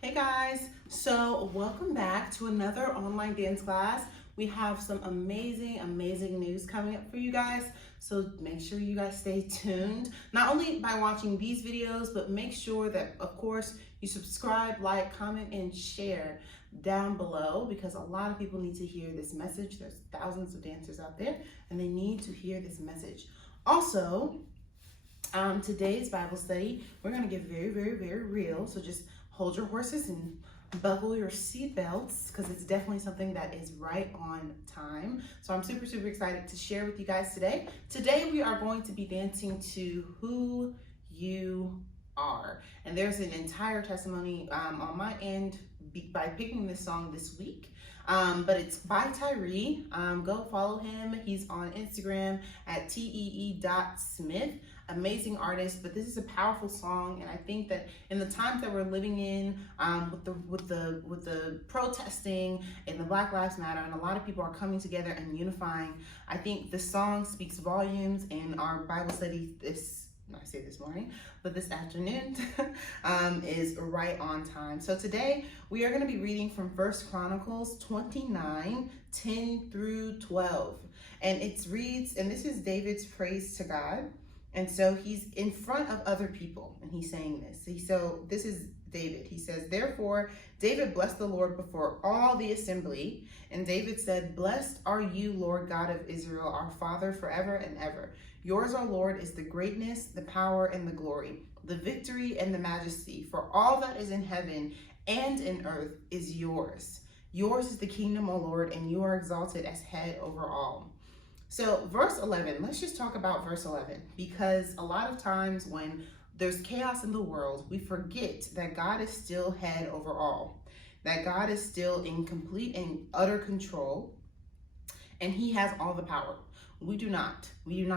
Hey guys, so welcome back to another online dance class. We have some amazing news coming up for you guys. So make sure you guys stay tuned, not only by watching these videos, but make sure that, of course, you subscribe, like, comment, and share down below because a lot of people need to hear this message. There's thousands of dancers out there and they need to hear this message. Also, today's Bible study, we're going to get very real. So just hold your horses and buckle your seat belts because it's definitely something that is right on time. So I'm super excited to share with you guys today. Today we are going to be dancing to Who You Are. And there's an entire testimony on my end by picking this song this week. But it's by Tyree. Go follow him. He's on Instagram at tee.smith. Amazing artist, but this is a powerful song, and I think that in the times that we're living in, with the protesting and the Black Lives Matter, and a lot of people are coming together and unifying, I think the song speaks volumes. And our Bible study this morning, but this afternoon is right on time. So today we are going to be reading from 1 Chronicles 29, 10 through 12. And it reads, and this is David's praise to God. And so he's in front of other people and he's saying this. So this is David. He says, therefore, David blessed the Lord before all the assembly. And David said, blessed are you, Lord God of Israel, our Father forever and ever. Yours, our Lord, is the greatness, the power, and the glory, the victory and the majesty. For all that is in heaven and in earth is yours. Yours is the kingdom, O Lord, and you are exalted as head over all. So verse 11, let's just talk about verse 11, because a lot of times when there's chaos in the world, we forget that God is still head over all, that God is still in complete and utter control, and he has all the power. We do not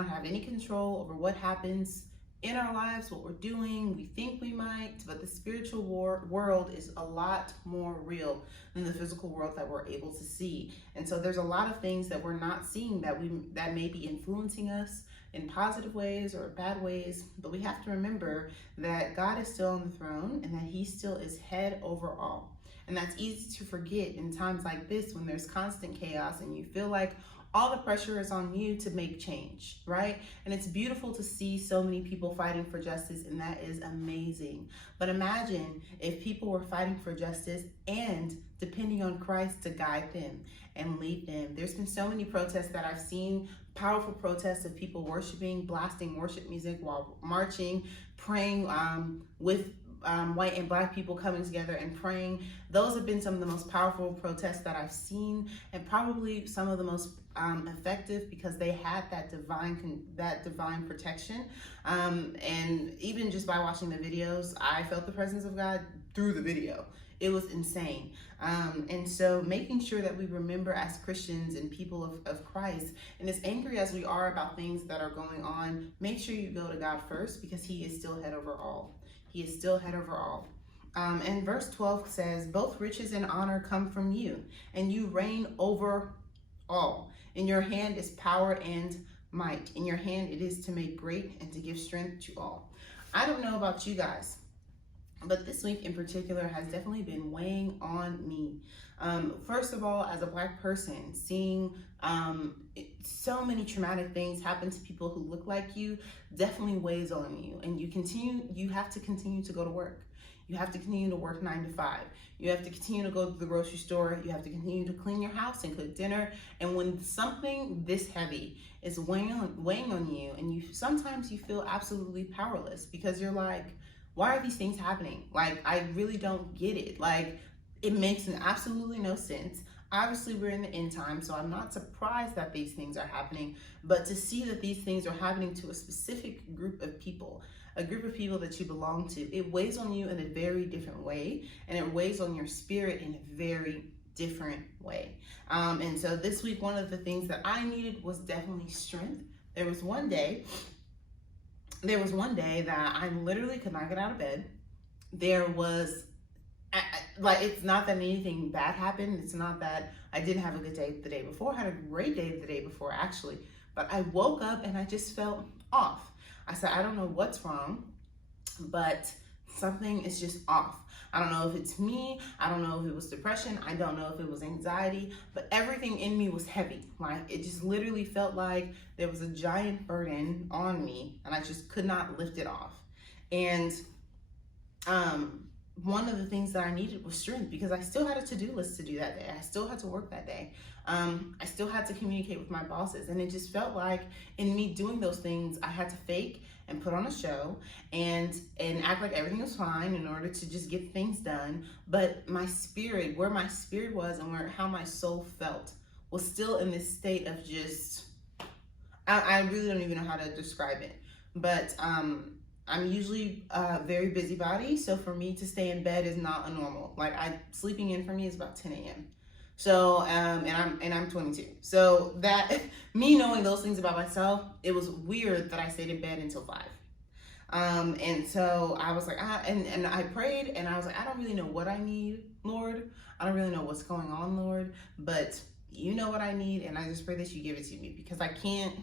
have any control over what happens in our lives, what we're doing. We think we might, but the spiritual world is a lot more real than the physical world that we're able to see. And so there's a lot of things that we're not seeing that may be influencing us in positive ways or bad ways, but we have to remember that God is still on the throne and that he still is head over all. And that's easy to forget in times like this when there's constant chaos and you feel like all the pressure is on you to make change, right? And it's beautiful to see so many people fighting for justice, and that is amazing. But imagine if people were fighting for justice and depending on Christ to guide them and lead them. There's been so many protests that I've seen, powerful protests of people worshiping, blasting worship music while marching, praying with white and Black people coming together and praying. Those have been some of the most powerful protests that I've seen, and probably some of the most effective because they had that divine protection. And even just by watching the videos, I felt the presence of God through the video. It was insane. And so making sure that we remember as Christians and people of Christ, and as angry as we are about things that are going on, make sure you go to God first because he is still head over all. He is still head over all. And verse 12 says, both riches and honor come from you, and you reign over all. In your hand is power and might. In your hand it is to make great and to give strength to all. I don't know about you guys, but this week in particular has definitely been weighing on me. First of all, as a Black person, seeing so many traumatic things happen to people who look like you definitely weighs on you. And you have to continue to go to work. You have to continue to work 9 to 5. You have to continue to go to the grocery store. You have to continue to clean your house and cook dinner. And when something this heavy is weighing on you, and sometimes you feel absolutely powerless because you're like, why are these things happening? Like, I really don't get it. Like, it makes absolutely no sense. Obviously, we're in the end time, so I'm not surprised that these things are happening, but to see that these things are happening to a specific group of people, a group of people that you belong to, it weighs on you in a very different way, and it weighs on your spirit in a very different way. And so this week, one of the things that I needed was definitely strength. There was one day that I literally could not get out of bed. There was like, it's not that anything bad happened. It's not that I didn't have a good day the day before. I had a great day the day before, actually. But I woke up and I just felt off. I said, I don't know what's wrong, but something is just off. I don't know if it's me. I don't know if it was depression. I don't know if it was anxiety, but everything in me was heavy. Like, it just literally felt like there was a giant burden on me and I just could not lift it off. And one of the things that I needed was strength, because I still had a to-do list to do that day. I still had to work that day. I still had to communicate with my bosses, and it just felt like in me doing those things, I had to fake and put on a show and act like everything was fine in order to just get things done. But my spirit, where my spirit was and how my soul felt, was still in this state of just, I really don't even know how to describe it. But I'm usually a very busybody, so for me to stay in bed is not a normal. Like, sleeping in for me is about 10 a.m. So, and I'm 22. So that, me knowing those things about myself, it was weird that I stayed in bed until 5. And so I was like, and I prayed, and I was like, I don't really know what I need, Lord. I don't really know what's going on, Lord, but you know what I need, and I just pray that you give it to me, because I can't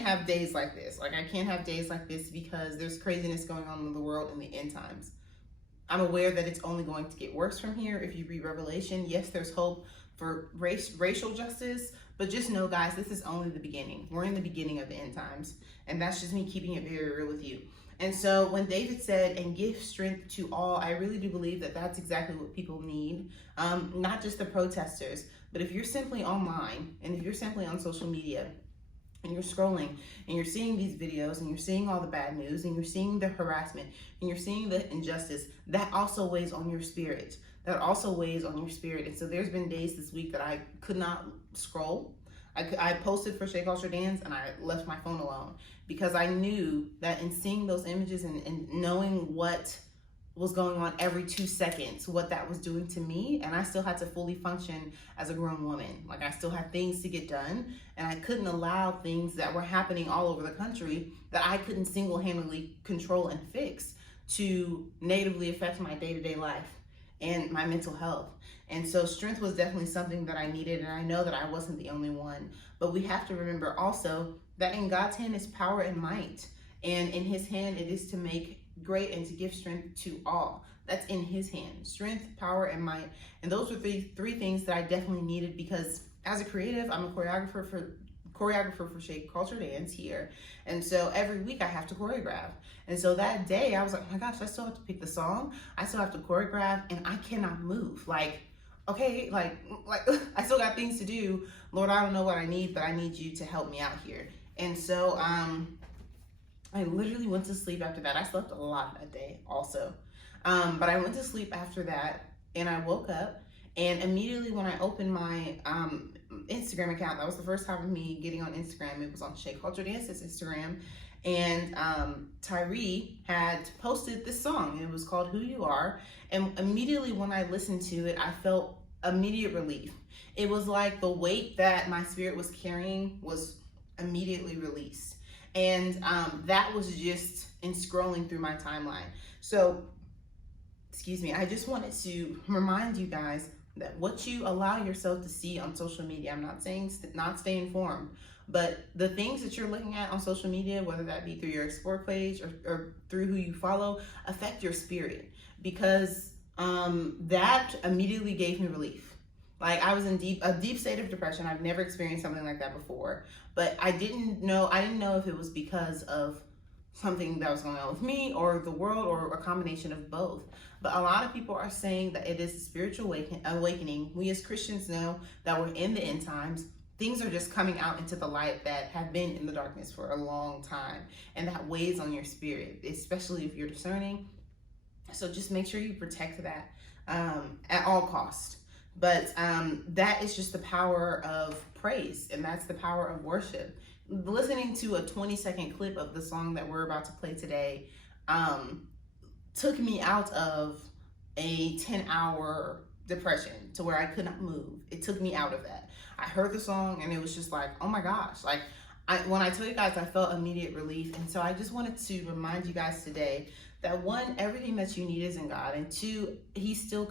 have days like this. Like, I can't have days like this because there's craziness going on in the world in the end times. I'm aware that it's only going to get worse from here. If you read Revelation, yes, there's hope for racial justice, but just know, guys, this is only the beginning. We're in the beginning of the end times, and that's just me keeping it very real with you. And so when David said, and give strength to all, I really do believe that that's exactly what people need. Not just the protesters, but if you're simply online, and if you're simply on social media, and you're scrolling and you're seeing these videos and you're seeing all the bad news and you're seeing the harassment and you're seeing the injustice, that also weighs on your spirit. That also weighs on your spirit. And so there's been days this week that I could not scroll. I posted for Shea Culture Dance and I left my phone alone, because I knew that in seeing those images and knowing what was going on every 2 seconds, what that was doing to me, and I still had to fully function as a grown woman. Like, I still had things to get done, and I couldn't allow things that were happening all over the country that I couldn't single-handedly control and fix to negatively affect my day-to-day life and my mental health. And so strength was definitely something that I needed, and I know that I wasn't the only one. But we have to remember also that in God's hand is power and might, and in his hand it is to make great and to give strength to all. That's in his hand: strength, power, and might. And those were three things that I definitely needed, because as a creative, I'm a choreographer for Shea Culture Dance here, and so every week I have to choreograph. And so that day I was like, oh my gosh, I still have to pick the song, I still have to choreograph, and I cannot move. Like, okay, like I still got things to do. Lord, I don't know what I need, but I need you to help me out here. And so I literally went to sleep after that. I slept a lot that day also. But I went to sleep after that, and I woke up, and immediately when I opened my Instagram account, that was the first time of me getting on Instagram. It was on Shea Culture Dance's Instagram, and Tyree had posted this song. It was called Who You Are, and immediately when I listened to it, I felt immediate relief. It was like the weight that my spirit was carrying was immediately released. And that was just in scrolling through my timeline. So, excuse me, I just wanted to remind you guys that what you allow yourself to see on social media, I'm not saying not stay informed, but the things that you're looking at on social media, whether that be through your explore page or through who you follow, affect your spirit, because that immediately gave me relief. Like, I was in a deep state of depression. I've never experienced something like that before, but I didn't know if it was because of something that was going on with me or the world, or a combination of both. But a lot of people are saying that it is a spiritual awakening. We as Christians know that we're in the end times. Things are just coming out into the light that have been in the darkness for a long time, and that weighs on your spirit, especially if you're discerning. So just make sure you protect that at all costs. But that is just the power of praise, and that's the power of worship. Listening to a 20-second clip of the song that we're about to play today took me out of a 10-hour depression to where I could not move. It took me out of that. I heard the song and it was just like, oh my gosh. Like, when I tell you guys, I felt immediate relief. And so I just wanted to remind you guys today that, one, everything that you need is in God, and two, he's still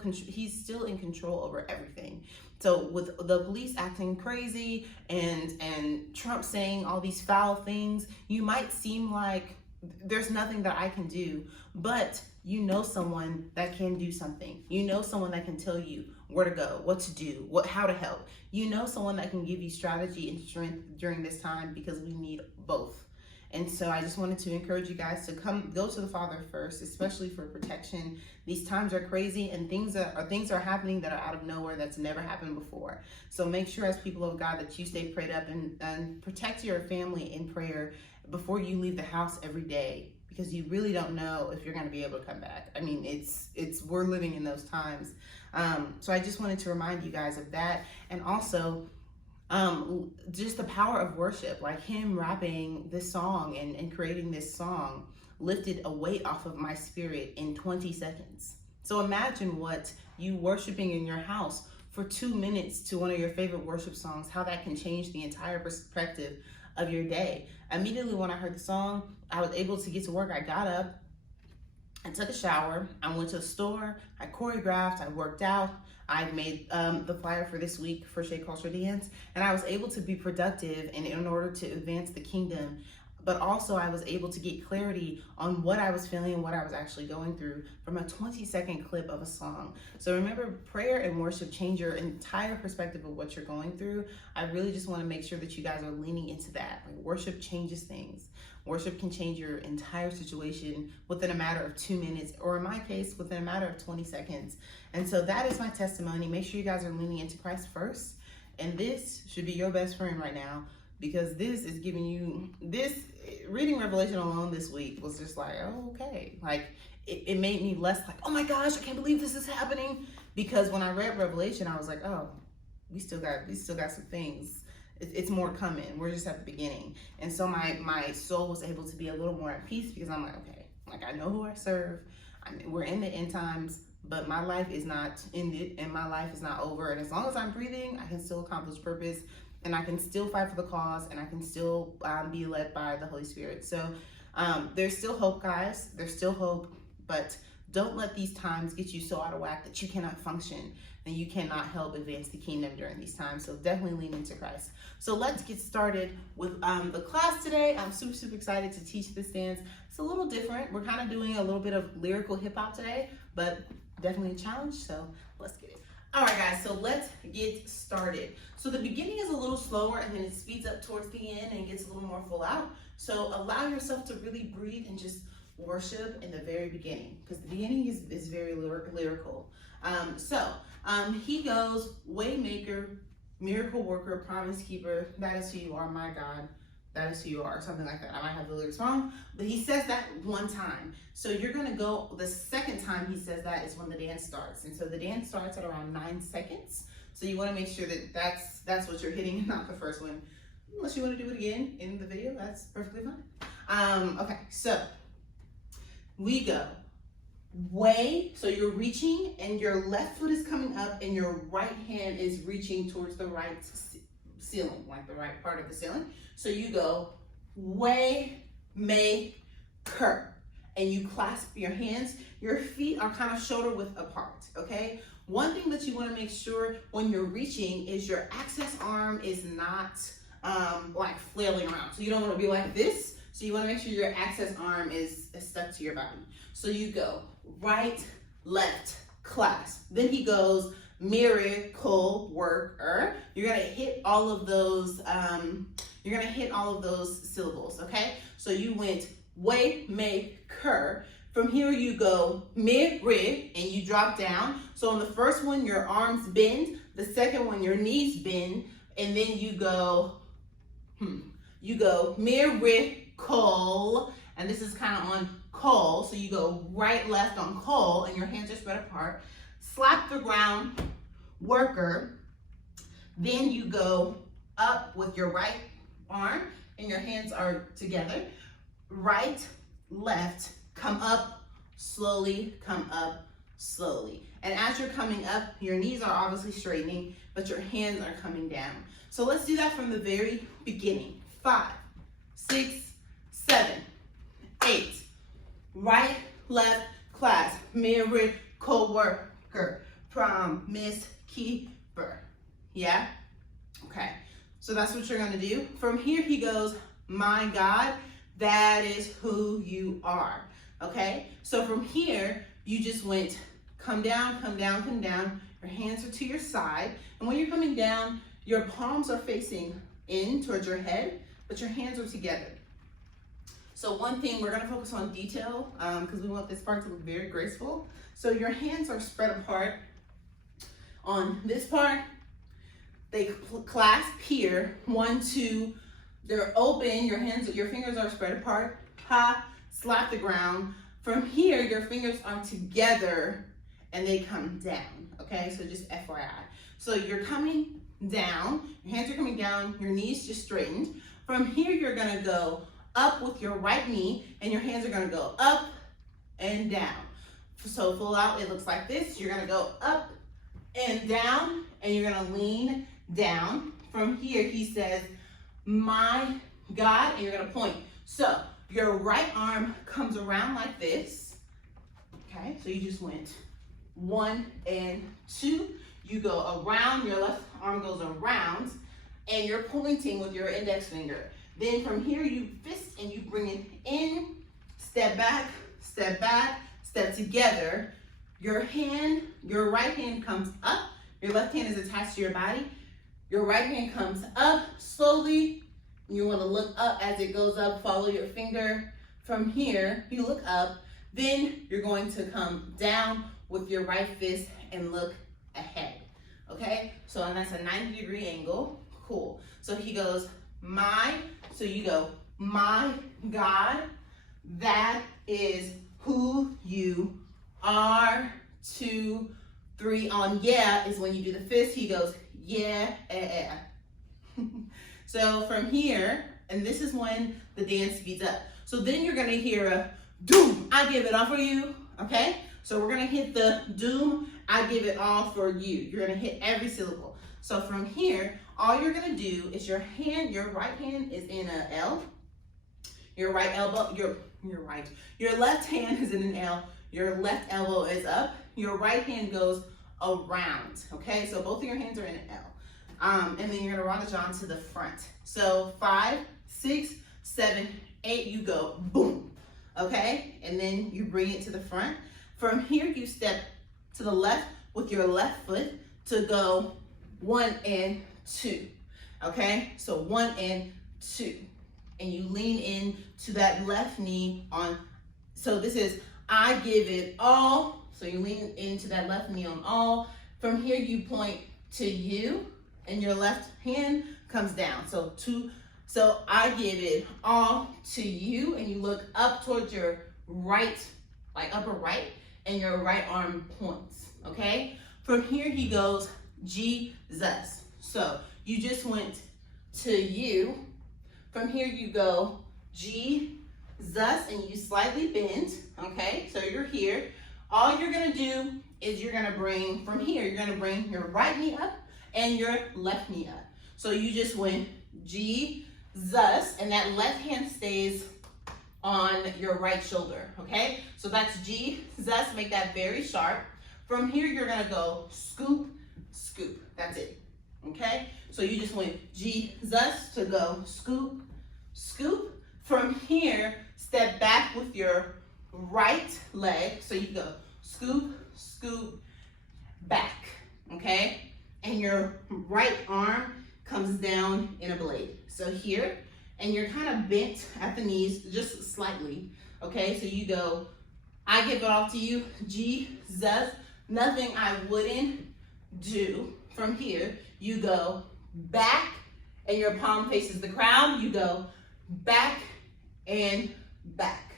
in control over everything. So with the police acting crazy and Trump saying all these foul things, you might seem like there's nothing that I can do, but you know someone that can do something. You know someone that can tell you where to go, what to do, how to help. You know someone that can give you strategy and strength during this time, because we need both. And so I just wanted to encourage you guys to go to the Father first, especially for protection. These times are crazy, and things are happening that are out of nowhere, that's never happened before. So make sure, as people of God, that you stay prayed up and protect your family in prayer before you leave the house every day, because you really don't know if you're going to be able to come back. I mean, we're living in those times. So I just wanted to remind you guys of that. And also, just the power of worship, like him rapping this song and creating this song lifted a weight off of my spirit in 20 seconds. So imagine what you worshiping in your house for 2 minutes to one of your favorite worship songs, how that can change the entire perspective of your day. Immediately when I heard the song, I was able to get to work. I got up, I took a shower, I went to the store, I choreographed, I worked out, I made the flyer for this week for Shea Culture Dance, and I was able to be productive in order to advance the kingdom. But also I was able to get clarity on what I was feeling and what I was actually going through from a 20-second clip of a song. So remember, prayer and worship change your entire perspective of what you're going through. I really just want to make sure that you guys are leaning into that. Like, worship changes things. Worship can change your entire situation within a matter of 2 minutes, or in my case, within a matter of 20 seconds. And so that is my testimony. Make sure you guys are leaning into Christ first. And this should be your best friend right now, because this is giving you this. Reading Revelation alone this week was just like, oh, okay. Like, it made me less like, oh my gosh, I can't believe this is happening. Because when I read Revelation, I was like, oh, we still got some things. It's more coming. We're just at the beginning. And so my soul was able to be a little more at peace, because I'm like, okay, like, I know who I serve. We're in the end times, but my life is not ended and my life is not over. And as long as I'm breathing, I can still accomplish purpose, and I can still fight for the cause, and I can still be led by the Holy Spirit. So there's still hope, guys. There's still hope, but don't let these times get you so out of whack that you cannot function and you cannot help advance the kingdom during these times. So definitely lean into Christ. So let's get started with the class today. I'm super, super excited to teach this dance. It's a little different. We're kind of doing a little bit of lyrical hip hop today, but definitely a challenge. So let's get it. All right, guys, so let's get started. So the beginning is a little slower, and then it speeds up towards the end and gets a little more full out. So allow yourself to really breathe and just worship in the very beginning, because the beginning is very lyrical. He goes, Waymaker, miracle worker, promise keeper, that is who you are, my God. That is who you are, or something like that. I might have the lyrics wrong, but he says that one time. So you're gonna go, the second time he says that is when the dance starts. And so the dance starts at around 9 seconds. So you wanna make sure that that's what you're hitting, not the first one. Unless you wanna do it again in the video, that's perfectly fine. Okay, so we go. Way, so you're reaching and your left foot is coming up and your right hand is reaching towards the right ceiling, like the right part of the ceiling. So you go, way, make, cur. And you clasp your hands. Your feet are kind of shoulder width apart, okay? One thing that you want to make sure when you're reaching is your access arm is not like flailing around. So you don't want to be like this. So you want to make sure your access arm is stuck to your body. So you go right, left, clasp. Then he goes, miracle worker. You're gonna hit all of those. You're gonna hit all of those syllables. Okay. So you went way, make, cur. From here you go miracle, and you drop down. So on the first one, your arms bend. The second one, your knees bend, and then you go. You go miracle, and this is kind of on call. So you go right, left on call, and your hands are spread apart. Slap the ground, worker. Then you go up with your right arm and your hands are together. Right, left, come up slowly, come up slowly. And as you're coming up, your knees are obviously straightening, but your hands are coming down. So let's do that from the very beginning. 5, 6, 7, 8. Right, left, clasp, miracle worker, promise keeper. Yeah? Okay. So that's what you're going to do. From here he goes, my God, That is who you are, okay? So from here, you just went come down, come down, come down. Your hands are to your side. And when you're coming down, your palms are facing in towards your head, but your hands are together. So one thing, we're gonna focus on detail because we want this part to look very graceful. So your hands are spread apart on this part. They clasp here, 1, 2, they're open, your fingers are spread apart, ha, slap the ground. From here, your fingers are together and they come down, okay? So just FYI. So you're coming down, your hands are coming down, your knees just straightened. From here, you're gonna go up with your right knee and your hands are gonna go up and down. So full out, it looks like this. You're gonna go up and down and you're gonna lean down. From here, he says, my God, and you're gonna point. So your right arm comes around like this, okay? So you just went 1 and 2. You go around, your left arm goes around, and you're pointing with your index finger. Then from here, you fist and you bring it in, step back, step together. Your right hand comes up, your left hand is attached to your body. Your right hand comes up slowly. You want to look up as it goes up, follow your finger. From here, you look up, then you're going to come down with your right fist and look ahead, okay? So, and that's a 90-degree angle, cool. So he goes, so you go, my God, that is who you are. 2, 3, on yeah is when you do the fist. He goes, yeah. So from here, and this is when the dance speeds up. So then you're gonna hear a doom, I give it all for you, okay? So we're gonna hit the doom, I give it all for you. You're gonna hit every syllable. So from here, all you're gonna do is your right hand is in a L. Your right elbow, your left hand is in an L. Your left elbow is up. Your right hand goes around, okay? So both of your hands are in an L. And then you're gonna Ramajan to the front. So 5, 6, 7, 8, you go boom, okay? And then you bring it to the front. From here, you step to the left with your left foot to go 1 and 2, okay? So 1 and 2. And you lean in to that left knee on, so this is, I give it all. So you lean into that left knee on all. From here, you point to you and your left hand comes down. So I give it all to you, and you look up towards your right, like upper right, and your right arm points, okay? From here, he goes, Jesus. So you just went to you. From here, you go, Jesus, and you slightly bend, okay? So you're here. All you're gonna do is you're gonna bring, from here, you're gonna bring your right knee up and your left knee up. So you just went Jesus, and that left hand stays on your right shoulder, okay? So that's Jesus, make that very sharp. From here, you're gonna go scoop, scoop, that's it, okay? So you just went Jesus to go scoop, scoop. From here, step back with your right leg. So you go scoop, scoop, back, okay? And your right arm comes down in a blade. So here, and you're kind of bent at the knees just slightly, okay? So you go, I give it all to you, Jesus, nothing I wouldn't do. From here, you go back and your palm faces the crowd. You go back and back,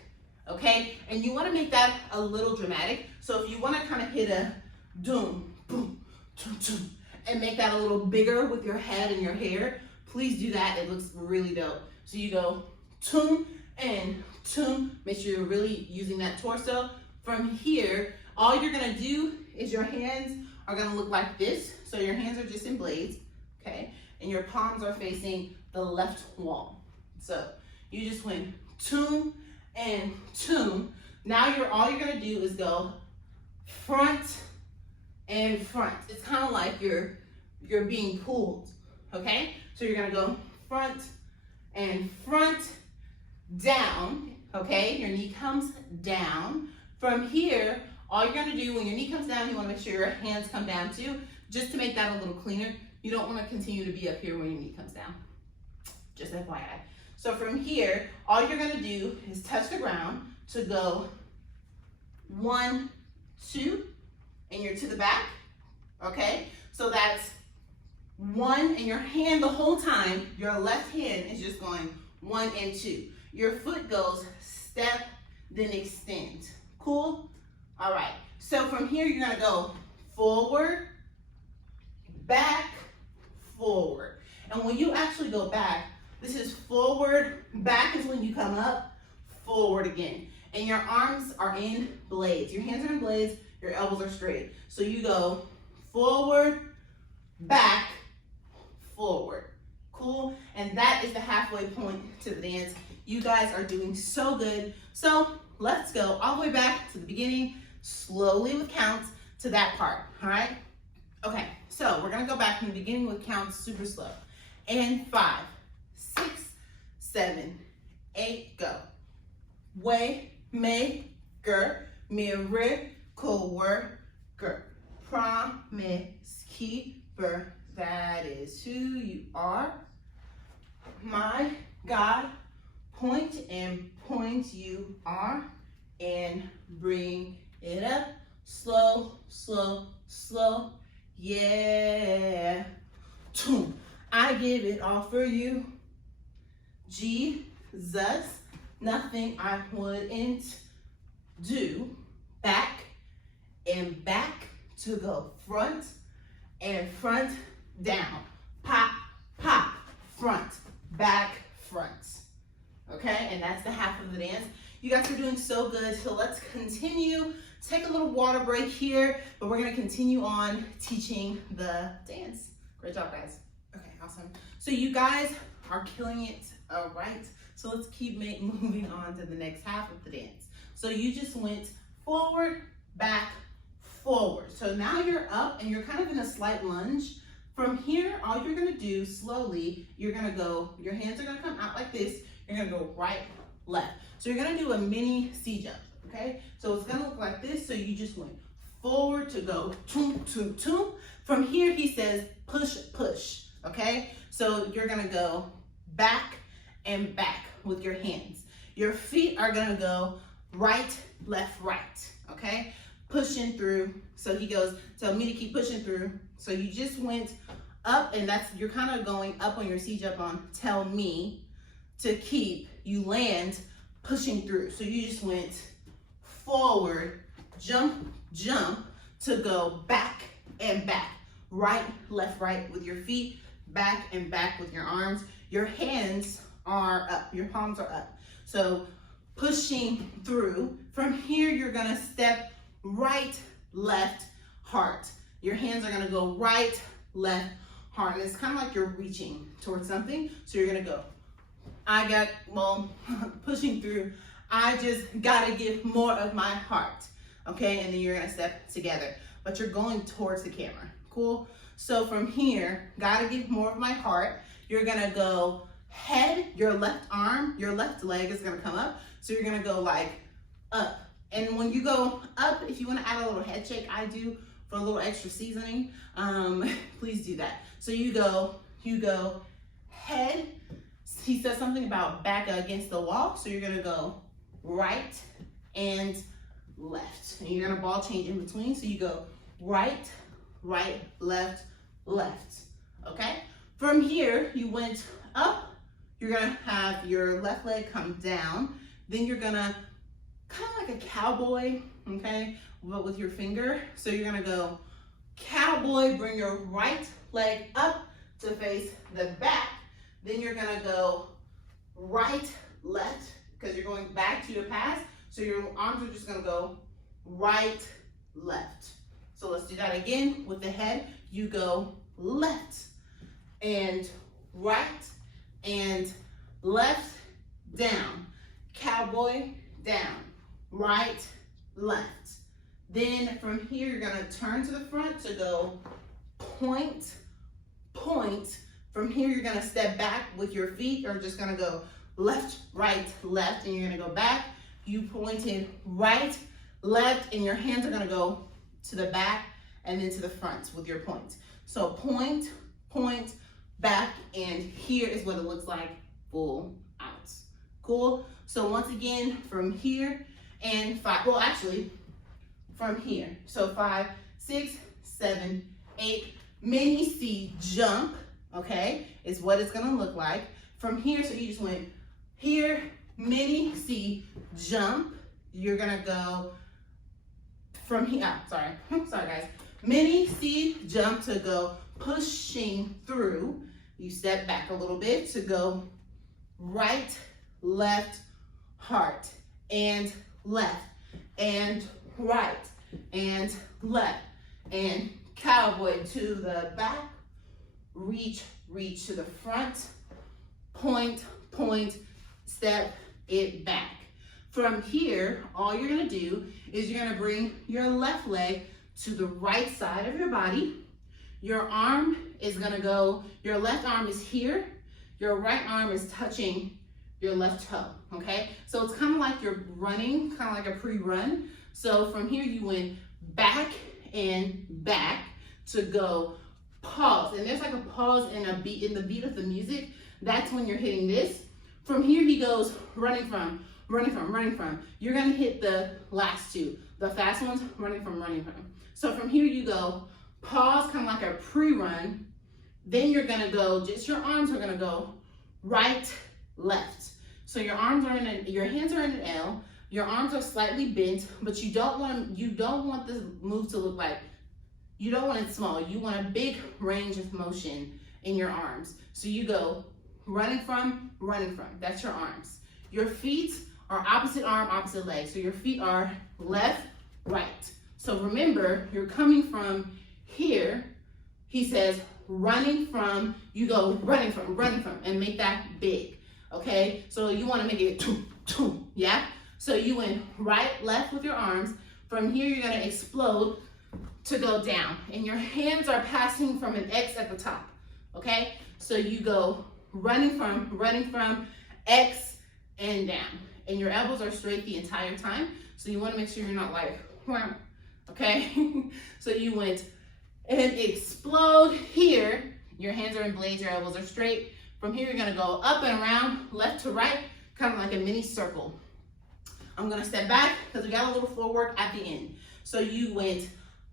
okay? And you wanna make that a little dramatic. So if you wanna kind of hit a doom, boom, doom, doom, and make that a little bigger with your head and your hair, please do that. It looks really dope. So you go toom and toom. Make sure you're really using that torso. From here, all you're gonna do is your hands are gonna look like this. So your hands are just in blades, okay? And your palms are facing the left wall. So you just went toom and toom. Now all you're gonna do is go front and front. It's kind of like you're being pulled, okay? So you're gonna go front and front, down, okay? Your knee comes down. From here, all you're gonna do when your knee comes down, you wanna make sure your hands come down too, just to make that a little cleaner. You don't wanna continue to be up here when your knee comes down. Just FYI. So from here, all you're gonna do is touch the ground to go 1, 2, and you're to the back, okay? So that's 1, and your hand the whole time, your left hand is just going 1 and 2. Your foot goes step, then extend. Cool? All right. So from here, you're gonna go forward, back, forward. And when you actually go back, this is forward, back is when you come up, forward again. And your arms are in blades. Your hands are in blades, your elbows are straight. So you go forward, back, forward. Cool? And that is the halfway point to the dance. You guys are doing so good. So let's go all the way back to the beginning, slowly with counts to that part, all right? Okay, so we're gonna go back from the beginning with counts super slow. And 5, 6, 7, 8, go. Way, maker, miracle worker, promise keeper, that is who you are. My God, point and point you are, and bring it up, slow, slow, slow, yeah. I give it all for you, Jesus, nothing I wouldn't do, back and back to go front and front, down, pop, pop, front, back, front. Okay, and that's the half of the dance. You guys are doing so good, so let's continue. Take a little water break here, but we're gonna continue on teaching the dance. Great job, guys. Okay, awesome. So you guys are killing it, all right? So let's keep moving on to the next half of the dance. So you just went forward, back, forward. So now you're up and you're kind of in a slight lunge. From here, all you're gonna do slowly, you're gonna go, your hands are gonna come out like this. You're gonna go right, left. So you're gonna do a mini C jump, okay? So it's gonna look like this. So you just went forward to go toom, toom, toom. From here, he says push, push, okay? So you're gonna go back and back with your hands. Your feet are gonna go right, left, right, okay? Pushing through. So he goes, tell me to keep pushing through. So you just went up, and that's, you're kind of going up on your C jump on tell me to keep, you land pushing through. So you just went forward, jump, jump to go back and back, right, left, right with your feet, back and back with your arms. Your hands are up, your palms are up. So pushing through. From here, you're gonna step right, left, heart. Your hands are gonna go right, left, heart. And it's kind of like you're reaching towards something. So you're gonna go, pushing through. I just gotta give more of my heart, okay? And then you're gonna step together, but you're going towards the camera, cool? So from here, gotta give more of my heart. You're gonna go head, your left arm, your left leg is gonna come up. So you're gonna go like up. And when you go up, if you wanna add a little head shake, I do for a little extra seasoning, please do that. So you go head. He says something about back against the wall. So you're gonna go right and left. And you're gonna ball change in between. So you go right, right, left, left, okay? From here, you went up. You're gonna have your left leg come down. Then you're gonna, kind of like a cowboy, okay? But with your finger. So you're gonna go cowboy, bring your right leg up to face the back. Then you're gonna go right, left, because you're going back to your pass. So your arms are just gonna go right, left. So let's do that again with the head. You go left and right and left, down, cowboy, down, right, left. Then from here, you're gonna turn to the front to go point, point. From here, you're gonna step back with your feet, or just gonna go left, right, left, and you're gonna go back. You pointed right, left, and your hands are gonna go to the back and then to the front with your point. So point, point, back, and here is what it looks like full out. Cool? So once again, from here and 5, well actually, from here. So 5, 6, 7, 8, mini C jump, okay, is what it's gonna look like. From here, so you just went here, mini C jump. You're gonna go from here, sorry guys. Mini C jump to go pushing through. You step back a little bit to go right, left, heart, and left, and right, and left, and cowboy to the back, reach, reach to the front, point, point, step it back. From here, all you're gonna do is you're gonna bring your left leg to the right side of your body. Your arm is gonna go, your left arm is here, your right arm is touching your left toe, okay? So it's kind of like you're running, kind of like a pre-run. So from here you went back and back to go pause. And there's like a pause and a beat in the beat of the music. That's when you're hitting this. From here he goes running from. You're gonna hit the last two. The fast ones, running from. So from here you go, pause, kind of like a pre-run. Then you're gonna go, just your arms are gonna go right, left. So your arms are your hands are in an L, your arms are slightly bent, but you don't want this move to look like, you don't want it small. You want a big range of motion in your arms. So you go running from, that's your arms. Your feet are opposite arm, opposite leg. So your feet are left, right. So remember, you're coming from here. He says running from, you go running from, and make that big, okay? So you wanna make it yeah? So you went right, left with your arms. From here, you're gonna explode to go down. And your hands are passing from an X at the top, okay? So you go running from, X and down. And your elbows are straight the entire time. So you wanna make sure you're not like, okay? So you went and explode here. Your hands are in blades, your elbows are straight. From here, you're gonna go up and around, left to right, kind of like a mini circle. I'm gonna step back because we got a little floor work at the end. So you went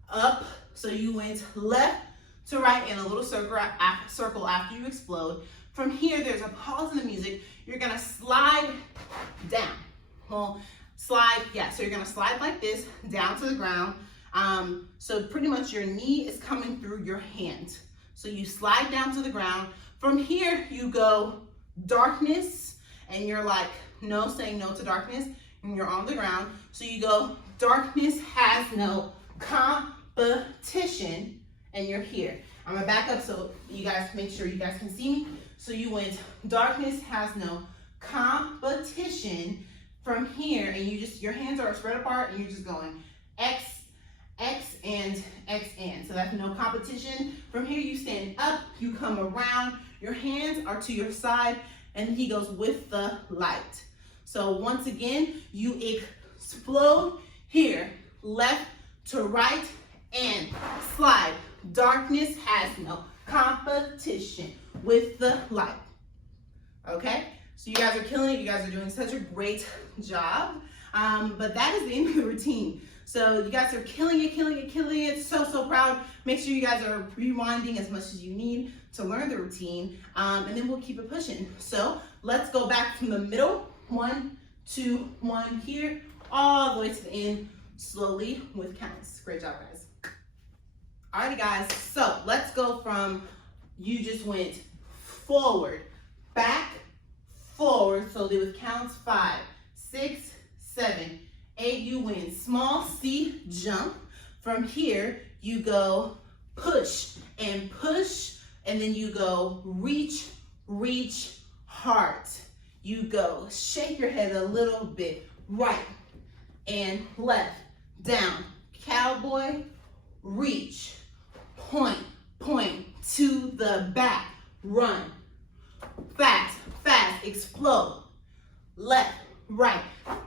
up, so you went left to right in a little circle after you explode. From here, there's a pause in the music. You're gonna slide down. Well, slide, yeah, so you're gonna slide like this down to the ground. So pretty much your knee is coming through your hand. So you slide down to the ground. From here, you go darkness, and you're like, no, saying no to darkness, and you're on the ground. So you go, darkness has no competition, and you're here. I'm gonna back up so you guys make sure you guys can see me. So you went, darkness has no competition. From here, and your hands are spread apart, and you're just going X, X, and X, and. So that's no competition. From here, you stand up, you come around, your hands are to your side, and he goes with the light. So once again, you explode here, left to right, and slide. Darkness has no competition with the light. Okay? So you guys are killing it. You guys are doing such a great job. But that is the end of the routine. So you guys are killing it. So proud. Make sure you guys are rewinding as much as you need to learn the routine. And then we'll keep it pushing. So let's go back from the middle. 1, 2, 1 here, all the way to the end, slowly with counts. Great job, guys. Alrighty, guys. So let's go from, you just went forward, back, forward, so they with counts 5, 6, 7, 8, you went small C jump. From here, you go push, and then you go reach, heart. You go shake your head a little bit, right and left, down, cowboy, reach, point to the back, run, fast, explode, left, right,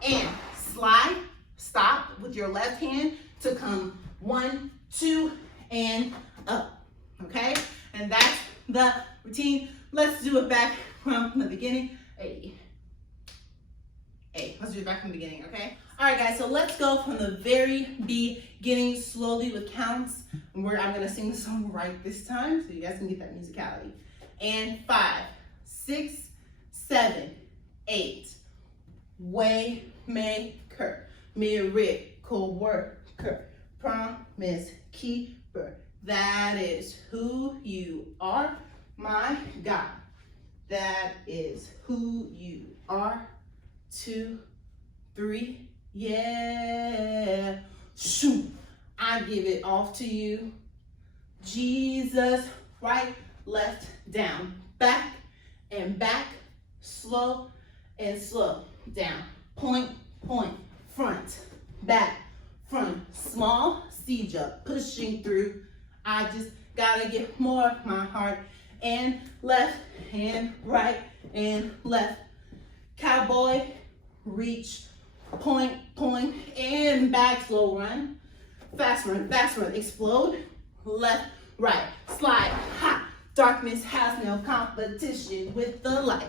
and slide, stop with your left hand to come 1, 2, and up, okay? And that's the routine. Let's do it back from the beginning. Hey, let's do it back from the beginning, okay? All right, guys, so let's go from the very beginning slowly with counts, where I'm gonna sing the song right this time, so you guys can get that musicality. And 5, 6, 7, 8. Waymaker, miracle worker, promise keeper. That is who you are, my God. That is who you are. 2, 3, yeah. Shoot, I give it off to you. Jesus, right, left, down, back and back, slow and slow, down, point, point, front, back, front, small C jump, pushing through. I just gotta get more of my heart, and left, and right, and left. Cowboy, reach, point, point, and back, slow run, fast run, explode, left, right, slide, ha. Darkness has no competition with the light.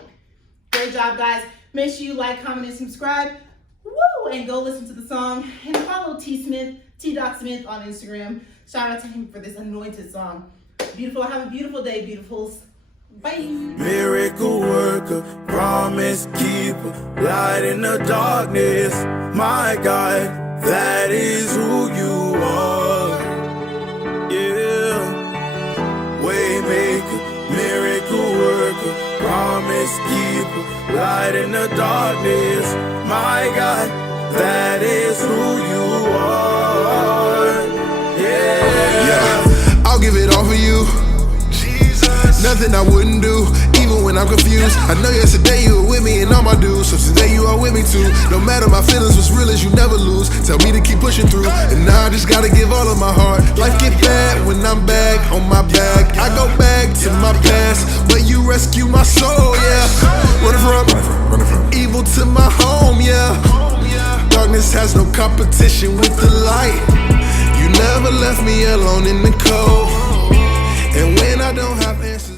Great job, guys. Make sure you like, comment, and subscribe. Woo! And go listen to the song. And follow T.Smith on Instagram. Shout out to him for this anointed song. Beautiful. Have a beautiful day, beautifuls. Bye. Miracle worker, promise keeper, light in the darkness. My God, that is who you are. Yeah. Waymaker, miracle worker, promise keeper, light in the darkness. My God, that is who you are. Yeah. I'll give it all for you. Nothing I wouldn't do, even when I'm confused. I know yesterday you were with me and all my dues, so today you are with me too. No matter my feelings, what's real is you never lose. Tell me to keep pushing through, and now I just gotta give all of my heart. Life get bad when I'm back on my back. I go back to my past, but you rescue my soul, yeah. Running from evil to my home, yeah. Darkness has no competition with the light. You never left me alone in the cold. And when I don't have answers